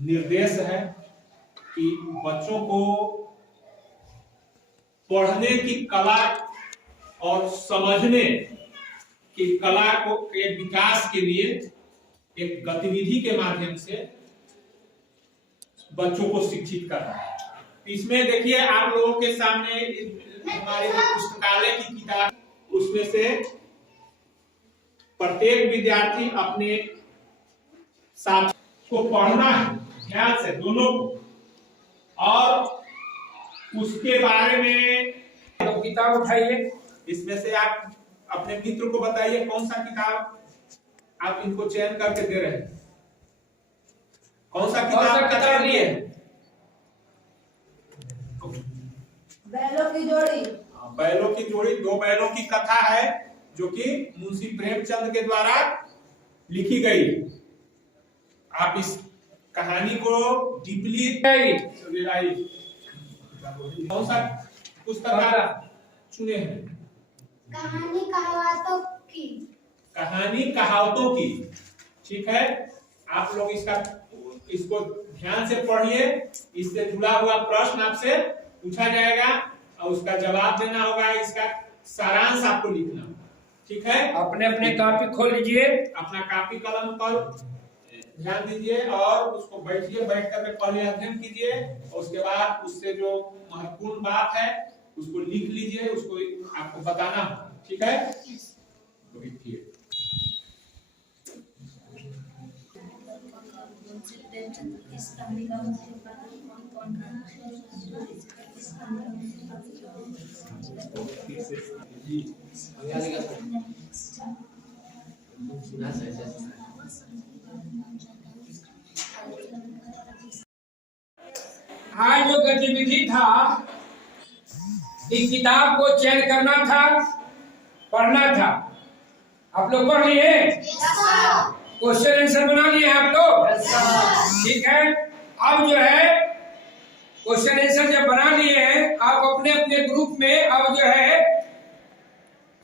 निर्देश है कि बच्चों को पढ़ने की कला और समझने की कला को के विकास के लिए एक गतिविधि के माध्यम से बच्चों को शिक्षित करना है। इसमें देखिए आप लोगों के सामने हमारे पुस्तकालय की किताब, उसमें से प्रत्येक विद्यार्थी अपने साथ को पढ़ना है ध्यान से दोनों को, और उसके बारे में तो किताब उठाइए। इसमें से आप अपने मित्र को बताइए कौन सा किताब आप इनको चयन करके दे रहे हैं, कौन सा किताब लिए? बैलों की जोड़ी। बैलों की जोड़ी, दो बैलों की कथा है जो कि मुंशी प्रेमचंद के द्वारा लिखी गई। आप इस कहानी को डीपली कौन सा पुस्तक चुने हैं? कहानी कहावतों की। कहानी कहावतों की, ठीक है। आप लोग इसको ध्यान से पढ़िए। इससे जुड़ा हुआ प्रश्न आपसे पूछा जाएगा और उसका जवाब देना होगा। इसका सारांश आपको लिखना, ठीक है। अपने अपने कॉपी खोल लीजिए, अपना कॉपी कलम पर ध्यान दीजिए और उसको बैठिए, बैठ कर पहले अध्ययन कीजिए और उसके बाद उससे जो महत्वपूर्ण बात है उसको लिख लीजिए, उसको आपको बताना होगा, ठीक है। लिखिए। आज जो गतिविधि था, इस किताब को चयन करना था, पढ़ना था। आप लोग पढ़ लिए? क्वेश्चन आंसर बना लिए आप लोग? ठीक है। अब जो है क्वेश्चन आंसर जब बना लिए हैं, आप अपने अपने ग्रुप में अब जो है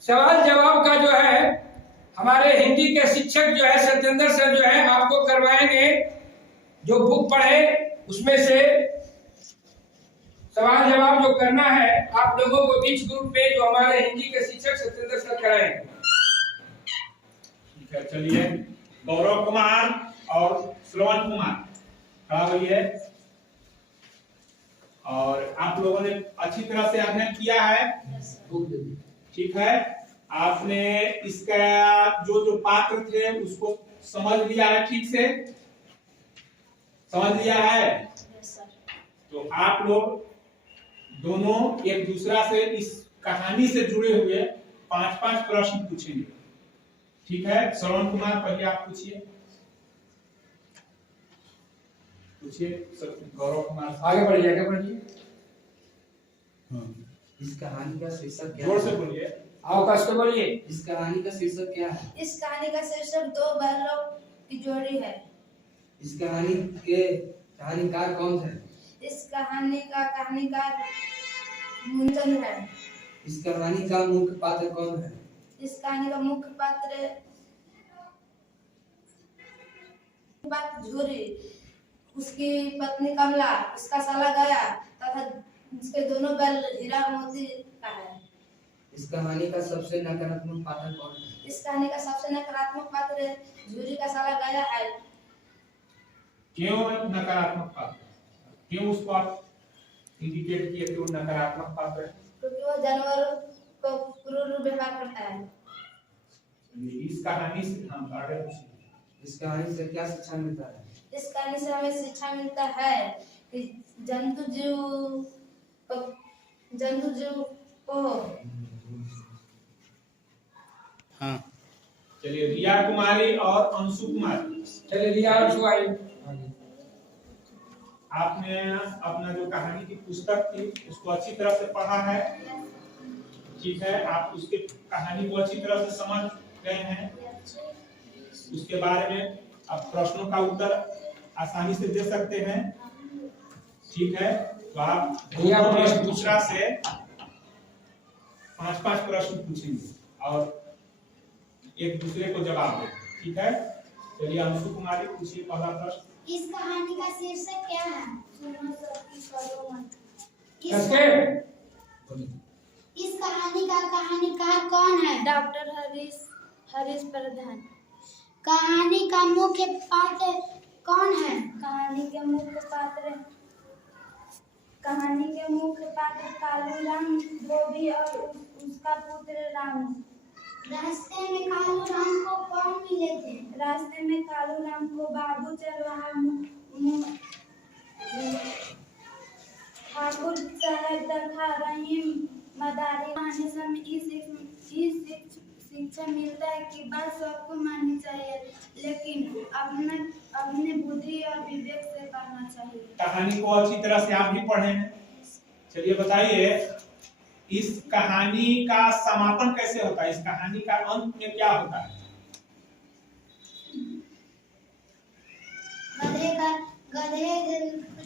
सवाल जवाब का जो है हमारे हिंदी के शिक्षक जो है सत्येंद्र सर जो है आपको करवाएंगे। जो बुक पढ़े उसमें से सवाल जवाब जो करना है आप लोगों को बीच ग्रुप में जो हमारे हिंदी के शिक्षक सत्येंद्र सर कराएंगे। ठीक है, चलिए। गौरव कुमार और श्रवण कुमार खड़ा होइए। और आप लोगों ने अच्छी तरह से अध्ययन किया है, ठीक है। आपने इसका जो पात्र थे उसको समझ लिया है, ठीक से समझ लिया है। तो आप लोग दोनों एक दूसरा से इस कहानी से जुड़े हुए 5-5 प्रश्न पूछेंगे, ठीक है। श्रवण कुमार पहले आप पूछिए, गौरव कुमार आगे बढ़िए, आगे बढ़िए। इस कहानी का शीर्षक क्या जोर है? से बोलिए। आओ कस के बोलिए। इस कहानी का शीर्षक क्या है? इस कहानी का शीर्षक दो बैलों की जोड़ी है। इस कहानी के कहानीकार कौन है? इस कहानी का कहानीकार मुंचन है। इस कहानी का मुख्य पात्र कौन है? इस कहानी का मुख्य पात्र झूरी, उसकी पत्नी कमला, उसका साला गया तथा उसके दोनों बैल हीरा मोती का है। इस कहानी का सबसे नकारात्मक पात्र कौन है? इस कहानी का सबसे नकारात्मक पात्र झूरी का साला गया है। क्यों नकारात्मक पात्र? क्यों उसको आप इंडिकेट किए कि वो नकारात्मक पात्र है? क्योंकि वो जानवरों को क्रूर व्यवहार करता है। इस कहानी से हम आगे इस कहानी से क्या शिक्षा मिलता है? इस कहानी से हमें शिक्षा मिलता है कि जंतु जीव को हाँ। चलिए, रिया कुमारी और अंशु कुमारी। चलिए रिया अंशु आइए। आपने अपना जो कहानी की पुस्तक थी उसको अच्छी तरह से पढ़ा है, ठीक है। आप उसके कहानी को अच्छी तरह से समझ गए हैं। उसके बारे में आप प्रश्नों का उत्तर आसानी से दे सकते हैं, ठीक है। तो आप एक दूसरा से 5-5 प्रश्न पूछेंगे और एक दूसरे को जवाब दें, ठीक है। चलिए अंशु कुमारी पूछिए पहला प्रश्न। इस कहानी का शीर्षक क्या है? सुनो सबकी करो मत। कसके इस कहानी का कहानीकार कौन है? डॉक्टर हरीश प्रधान। कहानी का मुख्य पात्र कौन है? कहानी के मुख्य पात्र कालू राम धोबी और उसका पुत्र रामू। रास्ते में कालू राम को कौन मिले थे? रास्ते में कालू राम को बाबू चरवाहा ठाकुर साहब तथा रहीम मदारी। कहानी से हमें इस शिक्षा मिलता है कि बात सबको माननी चाहिए, लेकिन अपने बुद्धि और विवेक से करना चाहिए। कहानी को अच्छी तरह से आप भी पढ़े हैं। चलिए बताइए इस कहानी का समापन कैसे होता है, इस कहानी का अंत में क्या होता है? गधे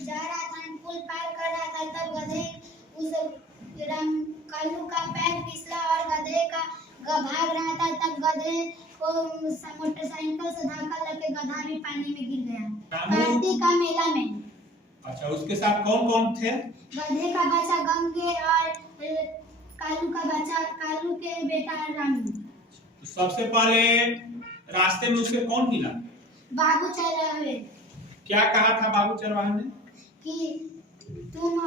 जा रहा था, पुल पार कर रहा था, तब गधे कालू का पैर फिसला और गधे का भाग रहा था, तब गधे को मोटरसाइकिल से धक्का लगे, गधा भी पानी में गिर गया कार्तिक का मेला में। अच्छा, उसके साथ कौन कौन थे? गधे का बच्चा गंगे और कालू का बच्चा कालू के बेटा रामू। तो सबसे पहले रास्ते में उसे कौन मिला? बाबू चरवाहे। क्या कहा था बाबू चरवाहे ने? कि तुम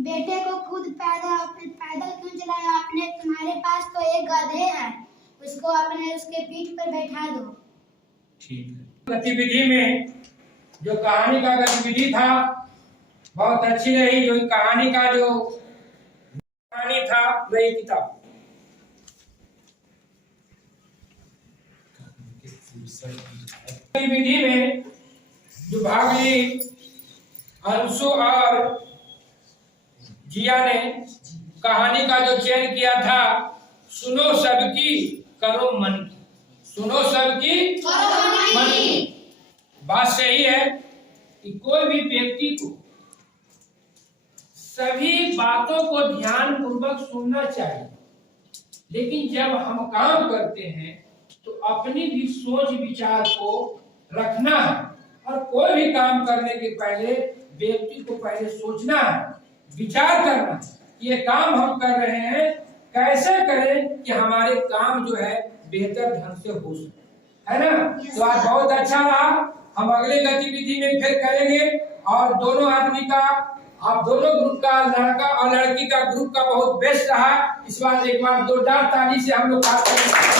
बेटे को खुद पैदल क्यों चलाया? तुम्हारे पास तो एक गधे है, उसको उसके पीठ पर बैठा दो। ठीक है। गतिविधि में जो कहानी का गतिविधि था बहुत अच्छी रही। जो कहानी का जो कहानी था वही किताब गतिविधि में जो भाग ली अंशु और जिया ने कहानी का जो चयन किया था, सुनो सबकी करो मन की। सुनो सबकी मन की। बात सही है कि कोई भी व्यक्ति को सभी बातों को ध्यान पूर्वक सुनना चाहिए, लेकिन जब हम काम करते हैं तो अपनी भी सोच विचार को रखना है। और कोई भी काम करने के पहले व्यक्ति को पहले सोचना है, विचार करना है कि ये काम हम कर रहे हैं कैसे करें कि हमारे काम जो है बेहतर ढंग से हो सके, है ना? तो आज बहुत अच्छा रहा। हम अगले गतिविधि में फिर करेंगे। और दोनों आदमी का, आप दोनों ग्रुप का, लड़का और लड़की का ग्रुप का बहुत बेस्ट रहा। इस बार एक बार जोरदार ताली से हम लोग बात करेंगे।